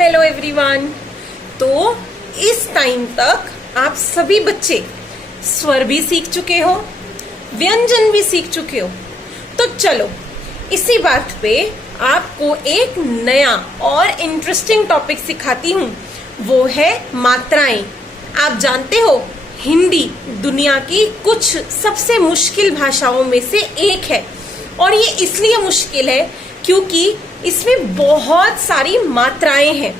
Hello everyone. तो इस time तक आप सभी बच्चे स्वर भी सीख चुके हो, व्यंजन भी सीख चुके हो। तो चलो इसी बात पे आपको एक नया और इंटरेस्टिंग टॉपिक सिखाती हूँ, वो है मात्राएं। आप जानते हो हिंदी दुनिया की कुछ सबसे मुश्किल भाषाओं में से एक है, और ये इसलिए मुश्किल है क्योंकि इसमें बहुत सारी मात्राएं हैं।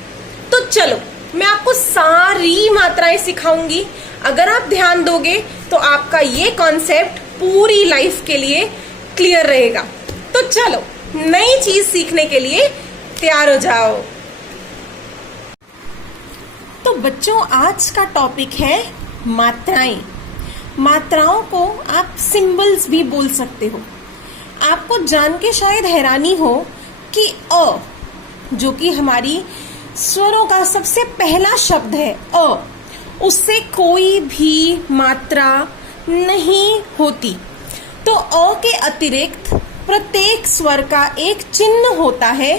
तो चलो मैं आपको सारी मात्राएं सिखाऊंगी। अगर आप ध्यान दोगे तो आपका ये कॉन्सेप्ट पूरी लाइफ के लिए क्लियर रहेगा। तो चलो नई चीज सीखने के लिए तैयार हो जाओ। तो बच्चों, आज का टॉपिक है मात्राएं। मात्राओं को आप सिंबल्स भी बोल सकते हो। आपको जान के शायद हैरानी हो कि अ, जो कि हमारी स्वरों का सबसे पहला शब्द है अ, उससे कोई भी मात्रा नहीं होती। तो अ के अतिरिक्त प्रत्येक स्वर का एक चिन्ह होता है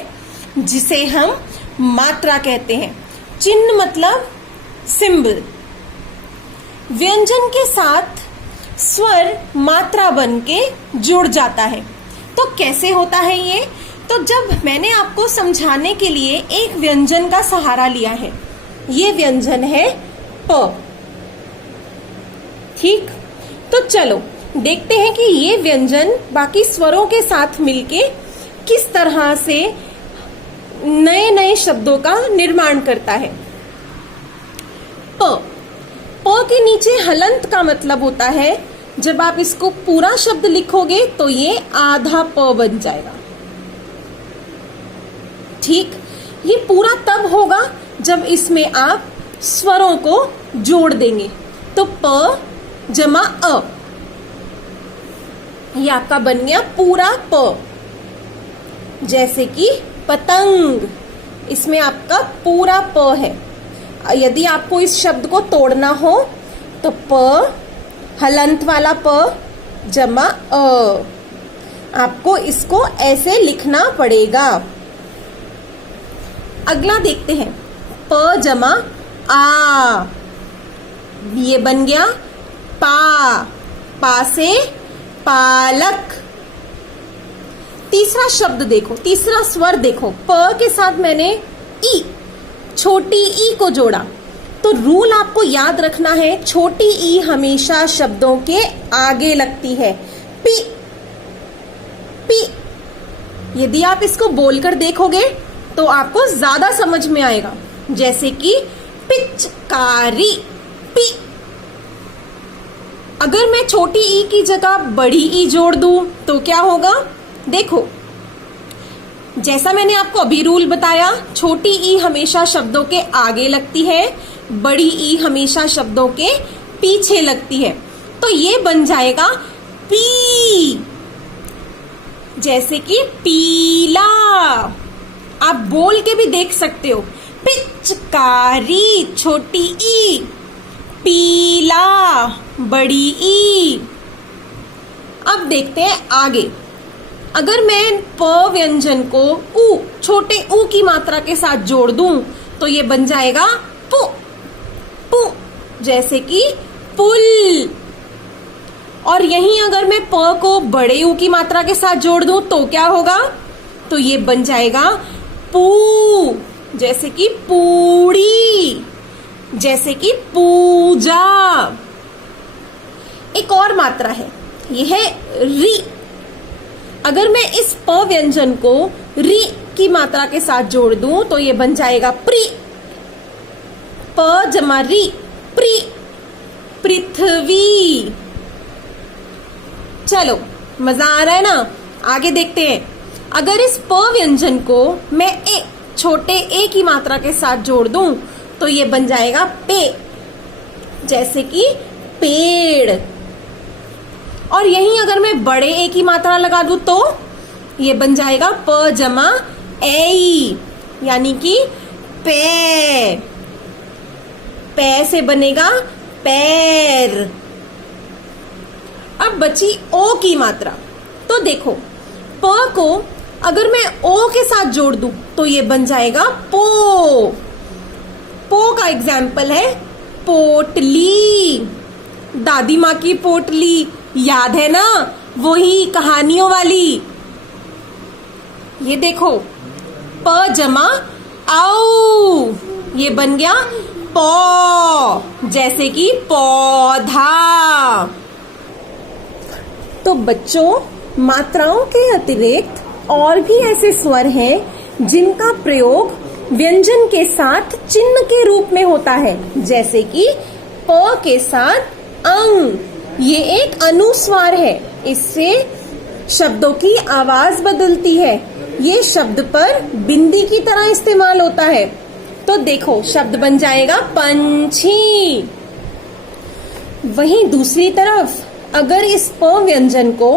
जिसे हम मात्रा कहते हैं। चिन्ह मतलब सिंबल। व्यंजन के साथ स्वर मात्रा बन के जुड़ जाता है। तो कैसे होता है ये? तो जब मैंने आपको समझाने के लिए एक व्यंजन का सहारा लिया है, ये व्यंजन है प। ठीक, तो चलो देखते हैं कि ये व्यंजन बाकी स्वरों के साथ मिलके किस तरह से नए नए शब्दों का निर्माण करता है। प के नीचे हलंत का मतलब होता है, जब आप इसको पूरा शब्द लिखोगे तो ये आधा प बन जाएगा। ठीक, ये पूरा तब होगा जब इसमें आप स्वरों को जोड़ देंगे। तो प जमा अ, ये आपका बन गया पूरा प। जैसे कि पतंग, इसमें आपका पूरा प है। यदि आपको इस शब्द को तोड़ना हो तो प हलंत वाला प जमा अ, आपको इसको ऐसे लिखना पड़ेगा। अगला देखते हैं, प जमा आ, ये बन गया पा। पा से पालक। तीसरा शब्द देखो, तीसरा स्वर देखो, प के साथ मैंने ई, छोटी ई को जोड़ा। तो रूल आपको याद रखना है, छोटी ई हमेशा शब्दों के आगे लगती है। P P. यदि आप इसको बोलकर देखोगे तो आपको ज्यादा समझ में आएगा। जैसे कि पिचकारी, पी। अगर मैं छोटी ई की जगह बड़ी ई जोड़ दूं तो क्या होगा? देखो, जैसा मैंने आपको अभी रूल बताया, छोटी ई हमेशा शब्दों के आगे लगती है, बड़ी ई हमेशा शब्दों के पीछे लगती है। तो ये बन जाएगा पी। जैसे कि पीला। आप बोल के भी देख सकते हो, पिचकारी छोटी ई, पीला बड़ी ई। अब देखते हैं आगे। अगर मैं प व्यंजन को ऊ, छोटे ऊ की मात्रा के साथ जोड़ दूं तो ये बन जाएगा पु पु। जैसे कि पुल। और यहीं अगर मैं प को बड़े ऊ की मात्रा के साथ जोड़ दूं तो क्या होगा? तो ये बन जाएगा पू। जैसे कि पूड़ी, जैसे कि पूजा। एक और मात्रा है, यह है री। अगर मैं इस प व्यंजन को री की मात्रा के साथ जोड़ दूं तो ये बन जाएगा प्री। प जमा री, प्री, पृथ्वी। चलो मजा आ रहा है ना? आगे देखते हैं। अगर इस प व्यंजन को मैं ए, छोटे ए की मात्रा के साथ जोड़ दूं तो ये बन जाएगा पे। जैसे कि पेड़। और यहीं अगर मैं बड़े ए की मात्रा लगा दूं तो ये बन जाएगा प जमा ए, यानी कि पे। पे से बनेगा पैर। अब बची ओ की मात्रा। तो देखो, प को अगर मैं ओ के साथ जोड़ दूं तो ये बन जाएगा पो। पो का एग्जाम्पल है पोटली। दादी माँ की पोटली याद है ना, वही कहानियों वाली। ये देखो प जमा औ, ये बन गया पौ, जैसे कि पौधा। तो बच्चों, मात्राओं के अतिरिक्त और भी ऐसे स्वर हैं जिनका प्रयोग व्यंजन के साथ चिन्ह के रूप में होता है, जैसे कि प के साथ अंग, ये एक अनुस्वार है, इससे शब्दों की आवाज बदलती है। ये शब्द पर बिंदी की तरह इस्तेमाल होता है। तो देखो शब्द बन जाएगा पंछी। वहीं दूसरी तरफ अगर इस प व्यंजन को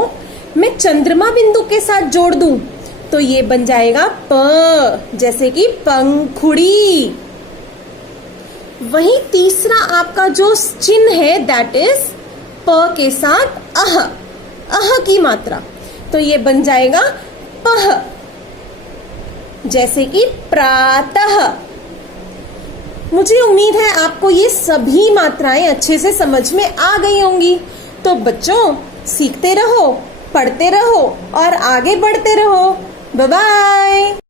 मैं चंद्रमा बिंदु के साथ जोड़ दूं तो ये बन जाएगा प, जैसे कि पंखुड़ी। वहीं तीसरा आपका जो चिन्ह है दैट इज प के साथ अह, अह की मात्रा, तो ये बन जाएगा पह, जैसे कि प्रातः। मुझे उम्मीद है आपको ये सभी मात्राएं अच्छे से समझ में आ गई होंगी। तो बच्चों, सीखते रहो, पढ़ते रहो और आगे बढ़ते रहो। Bye bye.